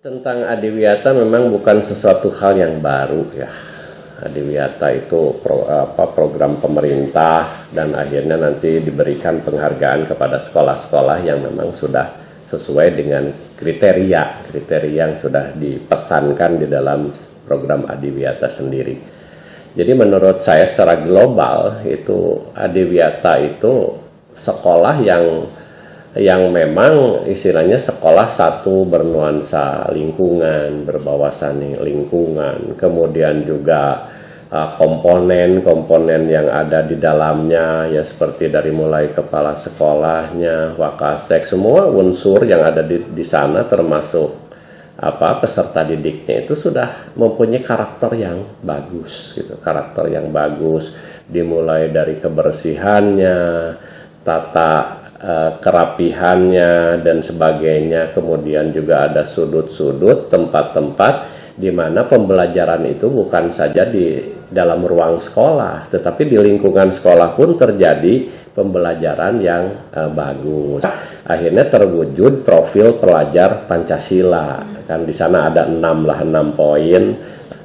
Tentang Adiwiyata memang bukan sesuatu hal yang baru ya. Adiwiyata itu program pemerintah dan akhirnya nanti diberikan penghargaan kepada sekolah-sekolah yang memang sudah sesuai dengan kriteria yang sudah dipesankan di dalam program Adiwiyata sendiri. Jadi menurut saya secara global itu Adiwiyata itu sekolah yang memang istilahnya sekolah satu bernuansa lingkungan, berwawasan lingkungan, kemudian juga komponen-komponen yang ada di dalamnya ya seperti dari mulai kepala sekolahnya, wakasek, semua unsur yang ada di sana termasuk peserta didiknya itu sudah mempunyai karakter yang bagus gitu, karakter yang bagus dimulai dari kebersihannya, tata kerapihannya dan sebagainya, kemudian juga ada sudut-sudut tempat-tempat di mana pembelajaran itu bukan saja di dalam ruang sekolah, tetapi di lingkungan sekolah pun terjadi pembelajaran yang bagus. Akhirnya terwujud profil pelajar Pancasila. Kan di sana ada 6 poin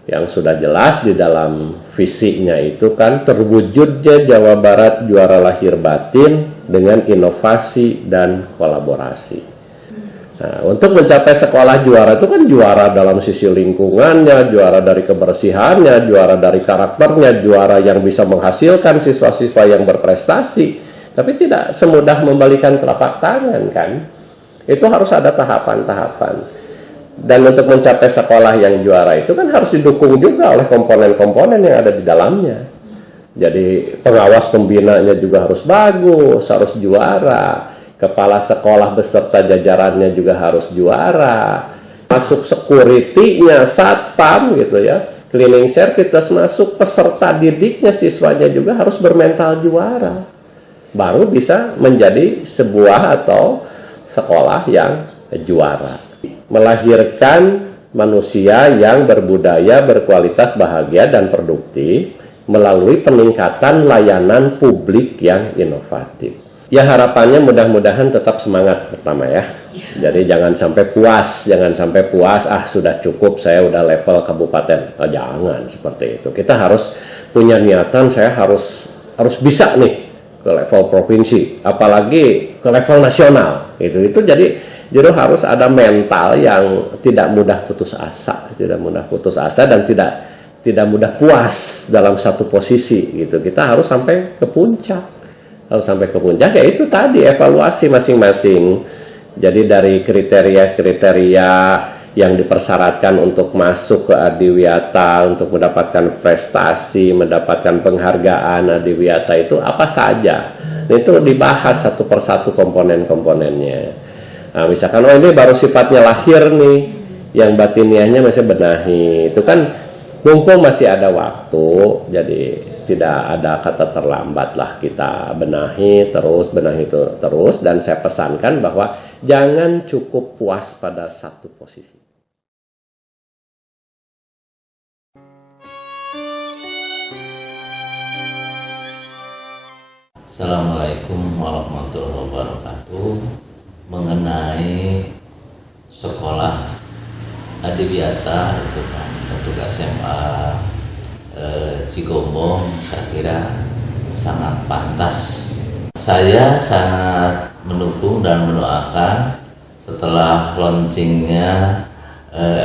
yang sudah jelas di dalam visinya itu kan terwujudnya Jawa Barat juara lahir batin dengan inovasi dan kolaborasi. Nah, untuk mencapai sekolah juara itu kan juara dalam sisi lingkungannya, juara dari kebersihannya, juara dari karakternya, juara yang bisa menghasilkan siswa-siswa yang berprestasi. Tapi tidak semudah membalikan telapak tangan kan. Itu harus ada tahapan-tahapan. Dan untuk mencapai sekolah yang juara itu kan harus didukung juga oleh komponen-komponen yang ada di dalamnya. Jadi pengawas pembinanya juga harus bagus, harus juara. Kepala sekolah beserta jajarannya juga harus juara. Masuk security-nya, satpam gitu ya. Cleaning service masuk, peserta didiknya, siswanya juga harus bermental juara. Baru bisa menjadi sebuah atau sekolah yang juara. Melahirkan manusia yang berbudaya, berkualitas, bahagia, dan produktif melalui peningkatan layanan publik yang inovatif. Ya harapannya mudah-mudahan tetap semangat pertama ya. Jadi jangan sampai puas, sudah cukup, saya udah level kabupaten. Jangan seperti itu. Kita harus punya niatan, saya harus bisa nih ke level provinsi, apalagi ke level nasional. Itu jadi harus ada mental yang tidak mudah putus asa dan tidak mudah puas dalam satu posisi gitu. Kita harus sampai ke puncak. Ya itu tadi evaluasi masing-masing. Jadi dari kriteria-kriteria yang dipersyaratkan untuk masuk ke Adiwiyata, untuk mendapatkan prestasi, mendapatkan penghargaan Adiwiyata itu apa saja. Itu dibahas satu persatu komponen-komponennya. Nah, misalkan ini baru sifatnya lahir nih, yang batiniahnya masih benahi. Itu kan mumpung masih ada waktu, jadi tidak ada kata terlambat lah, kita benahi terus, dan saya pesankan bahwa jangan cukup puas pada satu posisi. Assalamualaikum warahmatullahi wabarakatuh. Mengenai sekolah Adiwiyata itu kan untuk SMA Cigombong, saya kira sangat pantas. Saya sangat mendukung dan mendoakan setelah launchingnya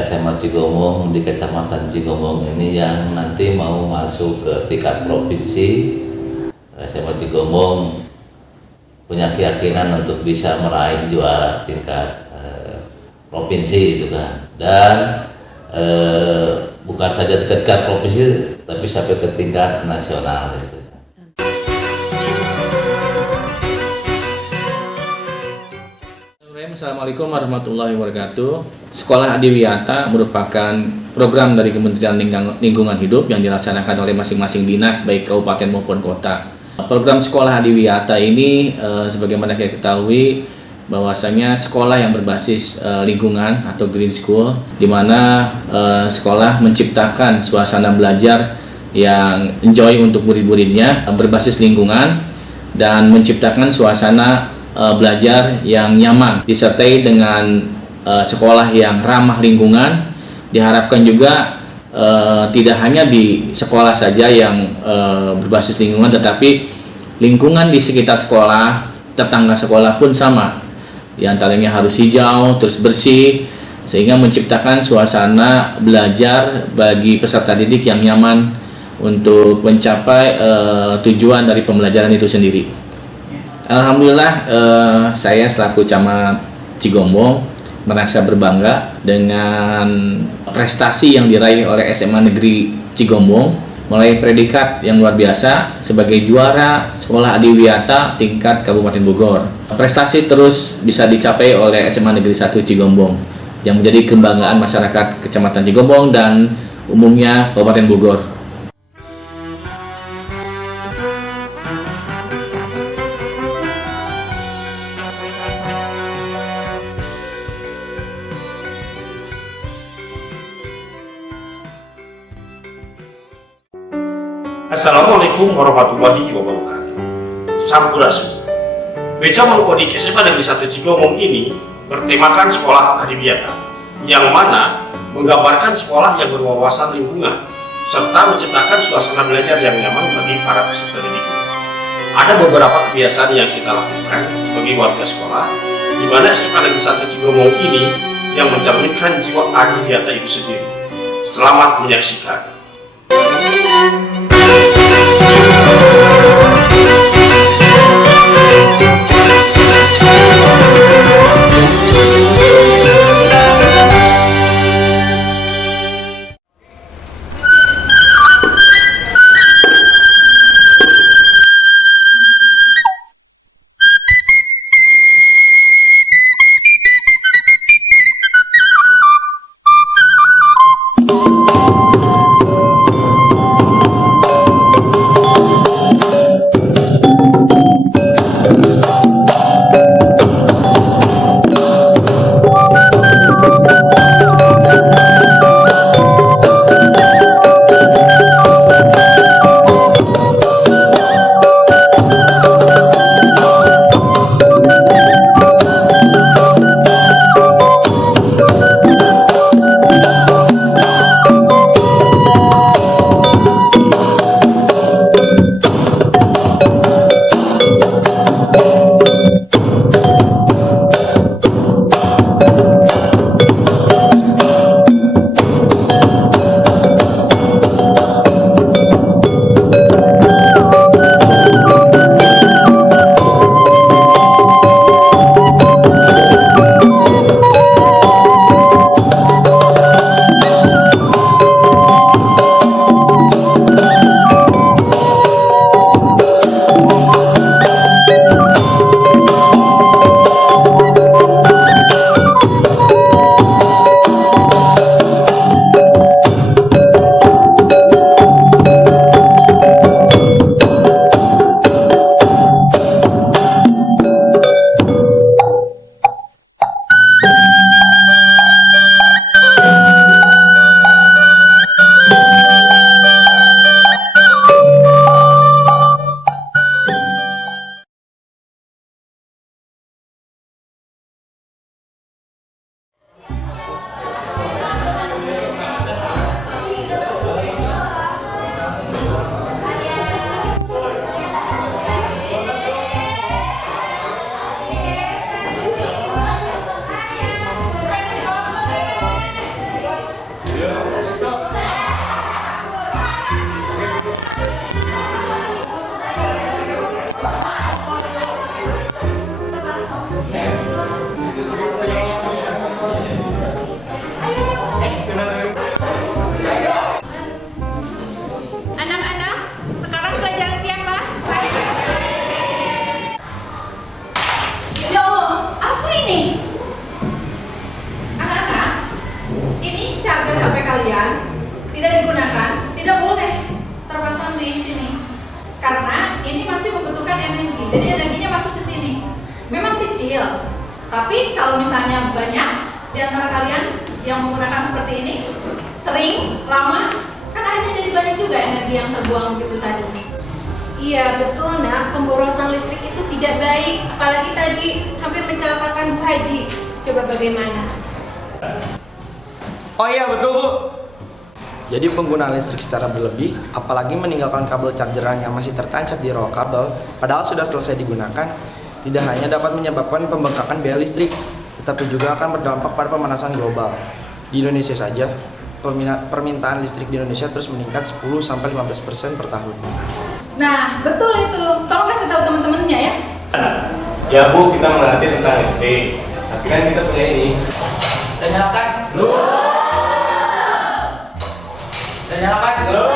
SMA Cigombong di Kecamatan Cigombong ini yang nanti mau masuk ke tingkat provinsi. SMA Cigombong punya keyakinan untuk bisa meraih juara tingkat provinsi itu kan, dan bukan saja tingkat provinsi tapi sampai ke tingkat nasional itu. Assalamualaikum warahmatullahi wabarakatuh. Sekolah Adiwiyata merupakan program dari Kementerian Lingkungan Hidup yang dilaksanakan oleh masing-masing dinas baik kabupaten maupun kota. Program sekolah Adiwiyata ini sebagaimana kita ketahui bahwasanya sekolah yang berbasis lingkungan atau green school, di mana sekolah menciptakan suasana belajar yang enjoy untuk murid-muridnya, berbasis lingkungan, dan menciptakan suasana belajar yang nyaman, disertai dengan sekolah yang ramah lingkungan. Diharapkan juga tidak hanya di sekolah saja yang berbasis lingkungan, tetapi lingkungan di sekitar sekolah, tetangga sekolah pun sama. Di antaranya harus hijau, terus bersih, sehingga menciptakan suasana belajar bagi peserta didik yang nyaman untuk mencapai tujuan dari pembelajaran itu sendiri. Alhamdulillah, saya selaku Camat Cigombong merasa berbangga dengan prestasi yang diraih oleh SMA Negeri Cigombong, mulai predikat yang luar biasa sebagai juara sekolah Adiwiyata tingkat Kabupaten Bogor. Prestasi terus bisa dicapai oleh SMA Negeri 1 Cigombong yang menjadi kebanggaan masyarakat Kecamatan Cigombong dan umumnya Kabupaten Bogor. Assalamualaikum warahmatullahi wabarakatuh. Sampurasun. Beca Mangkodik SMA Negeri 1 Cigombong ini bertemakan sekolah Adiwiyata, yang mana menggambarkan sekolah yang berwawasan lingkungan serta menciptakan suasana belajar yang nyaman bagi para peserta didik. Ada beberapa kebiasaan yang kita lakukan sebagai warga sekolah, di mana SMA Negeri 1 Cigombong ini yang mencerminkan jiwa Adiwiyata itu sendiri. Selamat menyaksikan. energi, jadi energinya masuk ke sini. Memang kecil, tapi kalau misalnya banyak di antara kalian yang menggunakan seperti ini, sering, lama, kan akhirnya jadi banyak juga energi yang terbuang begitu saja. Iya betul nak, pemborosan listrik itu tidak baik, apalagi tadi hampir mencelakakan Bu Haji. Coba bagaimana? Oh iya betul Bu. Jadi penggunaan listrik secara berlebih, apalagi meninggalkan kabel chargeran yang masih tertancap di roll kabel, padahal sudah selesai digunakan, tidak hanya dapat menyebabkan pembengkakan biaya listrik, tetapi juga akan berdampak pada pemanasan global. Di Indonesia saja, permintaan listrik di Indonesia terus meningkat 10-15% per tahun. Nah, betul itu. Tolong kasih tahu teman-temannya ya. Ya Bu, kita mengerti tentang listrik. Tapi kan kita punya ini. Udah nyalakan? Belum. Udah nyalakan? Belum.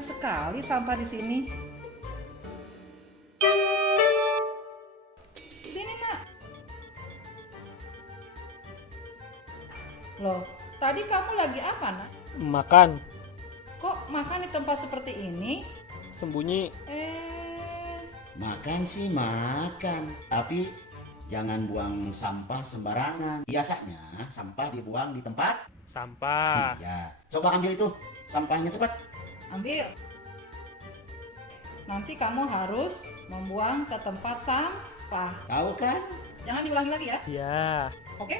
sekali sampah di sini. Sini, Nak. Loh, tadi kamu lagi apa, Nak? Makan. Kok makan di tempat seperti ini? Sembunyi. Makan sih makan, tapi jangan buang sampah sembarangan. Biasanya sampah dibuang di tempat sampah. Ya, coba ambil itu sampahnya cepat. Ambil. Nanti kamu harus membuang ke tempat sampah. Tahu kan? Jangan diulangi lagi ya. Ya. Oke?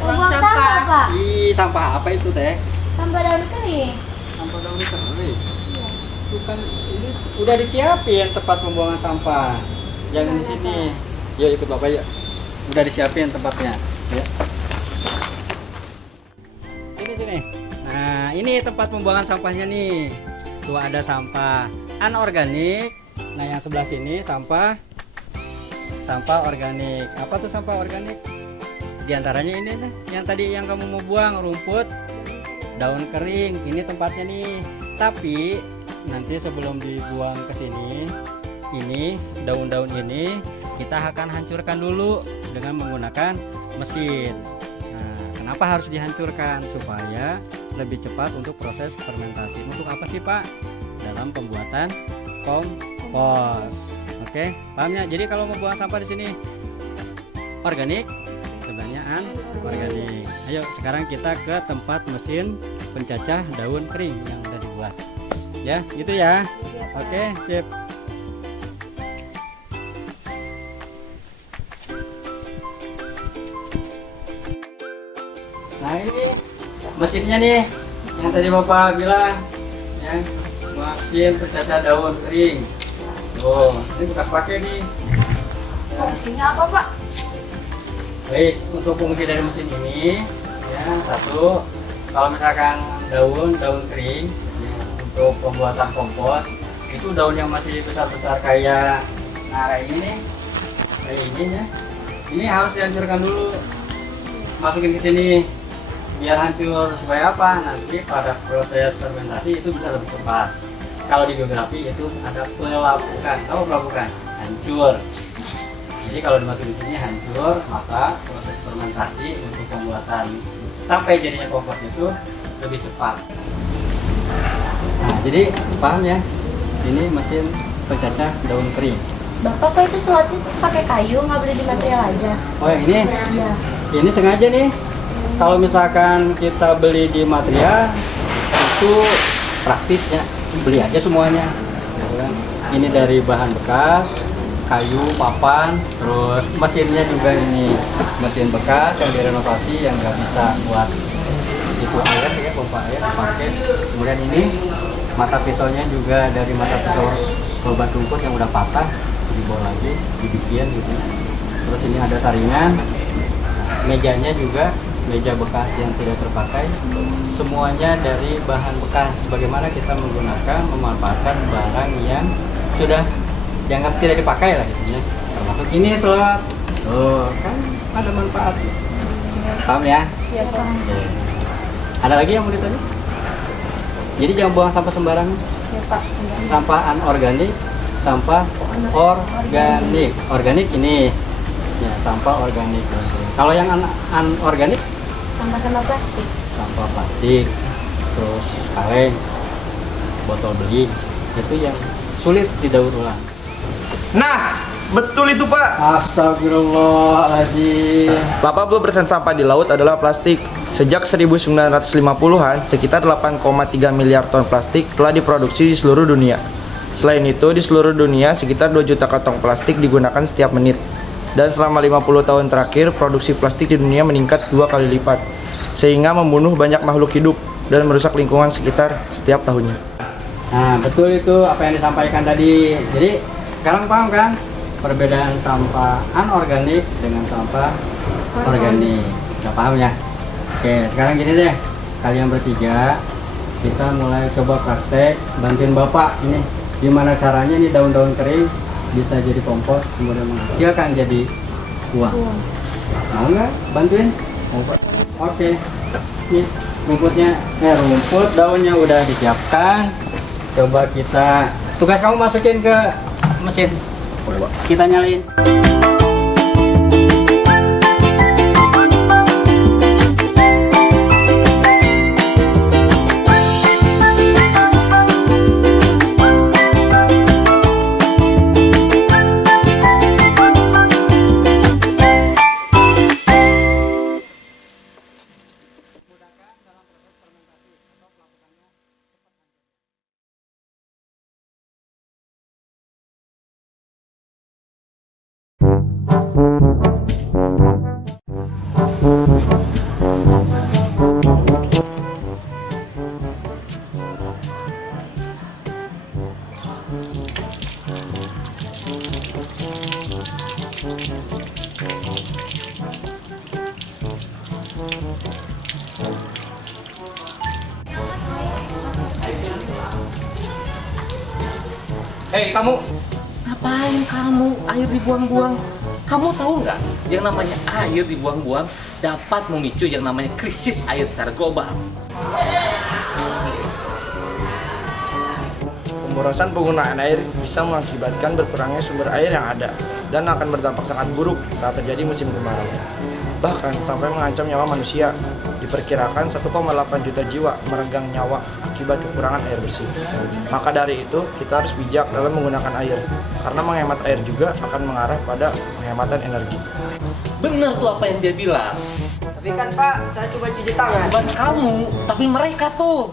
Membuang sampah, Pak. Ih, sampah apa itu teh? Sampah daun kering. Sampah daun kering. Itu kan ini udah disiapin tempat pembuangan sampah. Jangan di sini. Yuk ikut Bapak yuk. Udah disiapin tempatnya. Ya. Sini. Nah, ini tempat pembuangan sampahnya nih. Tuh ada sampah anorganik. Nah, yang sebelah sini sampah organik. Apa tuh sampah organik? Di antaranya ini nih, yang tadi yang kamu mau buang, rumput, daun kering. Ini tempatnya nih. Tapi nanti sebelum dibuang ke sini, ini daun-daun ini kita akan hancurkan dulu dengan menggunakan mesin. Nah, kenapa harus dihancurkan? Supaya lebih cepat untuk proses fermentasi. Untuk apa sih, Pak? Dalam pembuatan kompos. Oke, paham ya? Jadi kalau mau buang sampah di sini organik, sebelahnya anorganik. Ayo sekarang kita ke tempat mesin pencacah daun kering yang udah dibuat. Ya, gitu ya. Oke, sip. Nah, ini mesinnya nih yang tadi Bapak bilang ya, mesin pencacah daun kering. Oh, ini bekas pakai nih. Fungsinya apa, Pak? Baik, untuk fungsi dari mesin ini ya, satu, kalau misalkan daun kering ya, untuk pembuatan kompos, itu daun yang masih besar-besar kayak ini nih, kayak ini ya. Ini harus dihancurkan dulu. Masukin ke sini biar hancur, supaya apa? Nanti pada proses fermentasi itu bisa lebih cepat. Kalau di geografi itu ada pelapukan. Tahu pelapukan? Hancur. Jadi kalau dimasukin di sini hancur, maka proses fermentasi untuk pembuatan sampai jadinya kompos itu lebih cepat. Nah, jadi paham ya? Ini mesin pencacah daun kering. Bapak kok itu sholatnya pakai kayu, nggak boleh di material aja? Oh yang ini? Iya. Ini sengaja nih. Kalau misalkan kita beli di material itu praktis ya, beli aja semuanya. Ini dari bahan bekas, kayu, papan, terus mesinnya juga ini mesin bekas yang direnovasi yang nggak bisa buat itu air ya, pompa air pakai. Kemudian ini mata pisaunya juga dari mata pisau obat rumput yang udah patah, dibawa lagi, dibikin gitu. Terus ini ada saringan, mejanya juga meja bekas yang tidak terpakai, semuanya dari bahan bekas. Bagaimana kita menggunakan, memanfaatkan barang yang sudah dianggap tidak dipakai lah gitu ya. Termasuk ini slot. Oh, kan ada manfaatnya. Paham ya? Iya, paham. Ada lagi yang mau ditanya? Jadi jangan buang sampah sembarangan. Iya, Pak. Sampah anorganik, sampah organik. Organik ini ya, sampah organik. Kalau yang anorganik, Sampah plastik. sampah plastik, terus kaleng, botol beli, itu yang sulit didaur ulang. Nah, betul itu, Pak. Astagfirullahaladzim. 80% sampah di laut adalah plastik. Sejak 1950-an, sekitar 8,3 miliar ton plastik telah diproduksi di seluruh dunia. Selain itu, di seluruh dunia sekitar 2 juta kantong plastik digunakan setiap menit. Dan selama 50 tahun terakhir, produksi plastik di dunia meningkat 2 kali lipat, sehingga membunuh banyak makhluk hidup dan merusak lingkungan sekitar setiap tahunnya. Nah, betul itu apa yang disampaikan tadi. Jadi, sekarang paham kan perbedaan sampah anorganik dengan sampah organik? Udah paham ya? Oke, sekarang gini deh, kalian bertiga kita mulai coba praktek, bantuin Bapak ini gimana caranya nih daun-daun kering bisa jadi kompos, kemudian menghasilkan jadi uang. Mau nggak bantuin? Oke, nih rumputnya, rumput daunnya udah disiapkan. Coba kita, tugas kamu masukin ke mesin, kita nyalain. Hei kamu, ngapain kamu air dibuang-buang? Kamu tahu nggak, yang namanya air dibuang-buang dapat memicu yang namanya krisis air secara global. Pemborosan penggunaan air bisa mengakibatkan berkurangnya sumber air yang ada dan akan berdampak sangat buruk saat terjadi musim kemarau. Bahkan sampai mengancam nyawa manusia. Diperkirakan 1,8 juta jiwa meregang nyawa akibat kekurangan air bersih. Maka dari itu, kita harus bijak dalam menggunakan air, karena menghemat air juga akan mengarah pada penghematan energi. Bener tuh apa yang dia bilang. Tapi kan Pak, saya coba cuci tangan. Bukan kamu, tapi mereka tuh.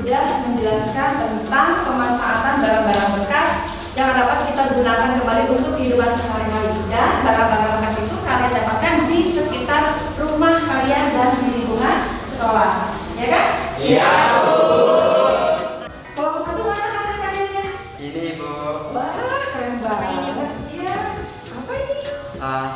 Sudah menjelaskan tentang pemanfaatan barang-barang bekas yang dapat kita gunakan kembali untuk kehidupan sehari-hari, dan barang-barang bekas itu kalian dapatkan di sekitar rumah kalian dan di lingkungan sekolah, ya kan? Iya, Bu. Kelompok satu mana hasil karyanya? Ini, Bu. Wah, keren banget. Iya. Apa ini?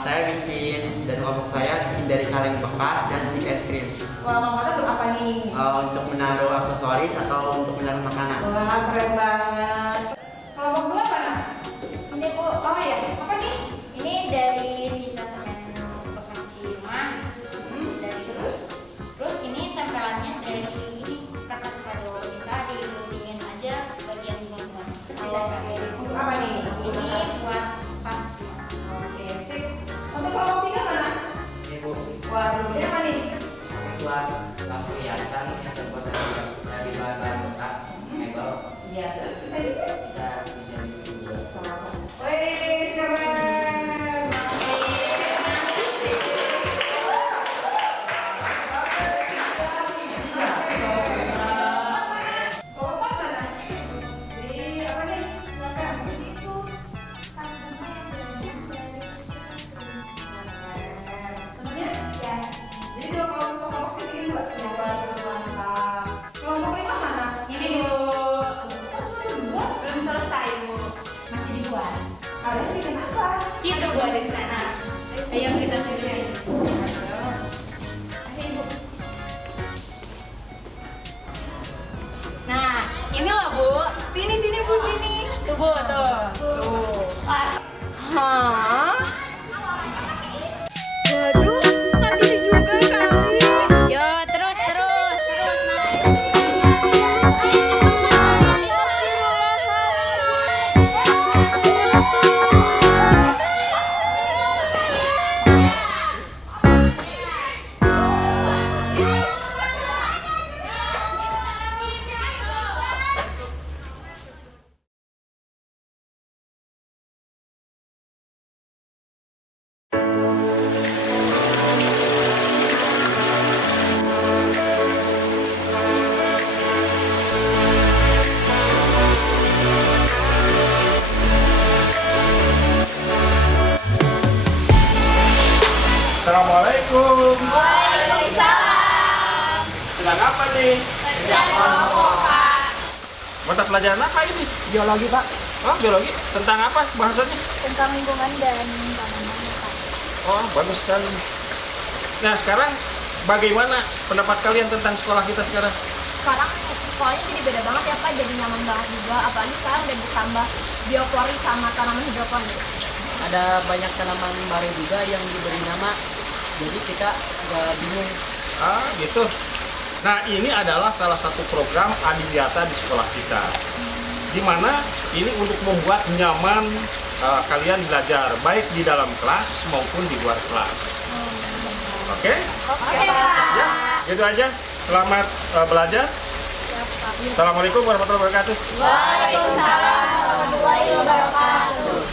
Saya bikin, dan kelompok saya bikin dari kaleng bekas dan stik es krim. Wah, Mama untuk apa nih? Untuk menaruh aksesoris atau untuk menaruh makanan. Wah, keren banget. Kelompok dua apa, Nas? Ini Bu, Oh ya, apa nih? ini dari sisa semen bekas di rumah. Dari terus ini tempelannya dari ini kertas kado, bisa diguntingin aja bagian bunga. Untuk apa nih? Ini buat pas. Oke, sip. Untuk kelompok tiga mana? Ini, Bu. Wah, ini apa nih? Buat lampu hiasan yang terbuat dari bahan bekas mebel. Iya, terus bisa juga? Bisa juga. Wih, keren. Kelompok mana? Di apa nih? Silakan. Temennya? Ya. Jadi dua kelompok ini buat mantap. Kelompok lima mana? Ini Bu, belum selesai Bu, masih dibuat. Kalian bikin apa? Itu Bu ada di sana. Ayo kita tunjukin. Ini Bu. Nah, ini loh Bu. Sini Bu sini. Tuh Bu tuh. Tuh. Hah? Waduh, nggak gini juga kali. Yo, terus naik. Assalamualaikum. Waalaikumsalam. Sedang apa nih? Sedang kelompok Pak. Mata pelajaran apa ini? Biologi, Pak. Oh, biologi. Tentang apa bahasanya? Tentang lingkungan dan tanaman Pak. Oh, bagus sekali. Nah, sekarang bagaimana pendapat kalian tentang sekolah kita sekarang? Sekarang sekolahnya jadi beda banget ya Pak, jadi nyaman banget juga. Apalagi sekarang udah ditambah biopori sama tanaman hidroponik. Ada banyak tanaman baru juga yang diberi nama, jadi kita nggak bingung. Ah, gitu. Nah, ini adalah salah satu program Adiwiyata di sekolah kita. Di mana ini untuk membuat nyaman kalian belajar, baik di dalam kelas maupun di luar kelas. Oke? Oke Pak. Ya, gitu aja. Selamat belajar. Assalamualaikum warahmatullahi wabarakatuh. Waalaikumsalam warahmatullahi wabarakatuh.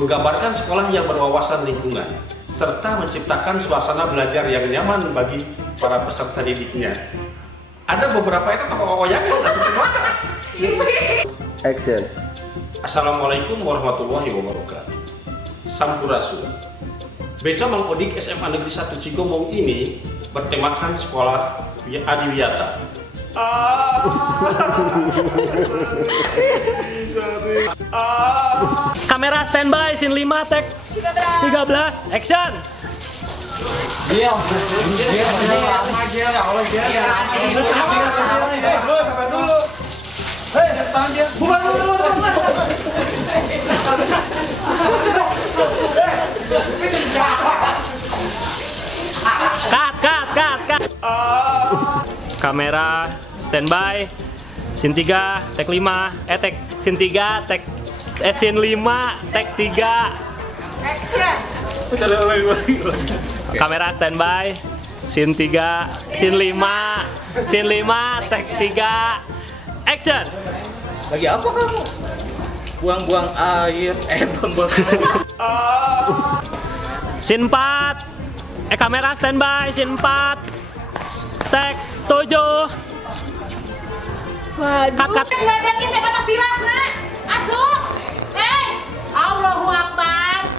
Menggambarkan sekolah yang berwawasan lingkungan, serta menciptakan suasana belajar yang nyaman bagi para peserta didiknya. Ada beberapa itu tokoh yang Action. Assalamualaikum warahmatullahi wabarakatuh. Sampurasun. Beca Mang Odik SMA Negeri 1 Cigomong ini bertemakan sekolah adiwiyata. Kamera standby, scene 5, take 13, action. Cut. Kamera standby, scene 3, take 5, take scene 3, take scene 5, take 3. Action. Kamera standby, scene 3, scene 5, take 3, action. Lagi apa kamu? Buang-buang air, buang-buang air. Scene 4, kamera standby, scene 4, take 7. Waduh, Cut. nggak ada kita kata silat, nak. Masuk. Allahu Akbar.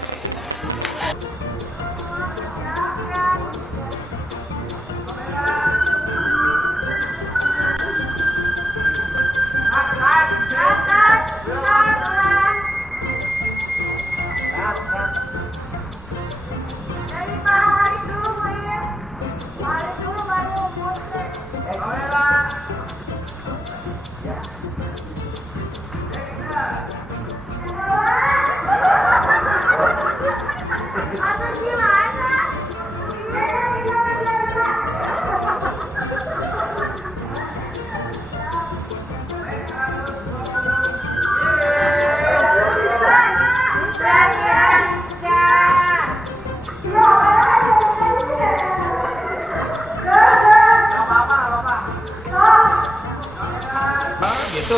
Gitu.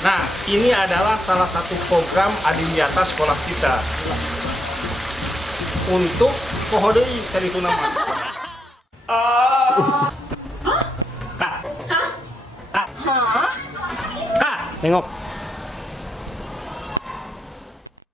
Nah, ini adalah salah satu program adiwiyata sekolah kita untuk pohodei dari nama. Tengok.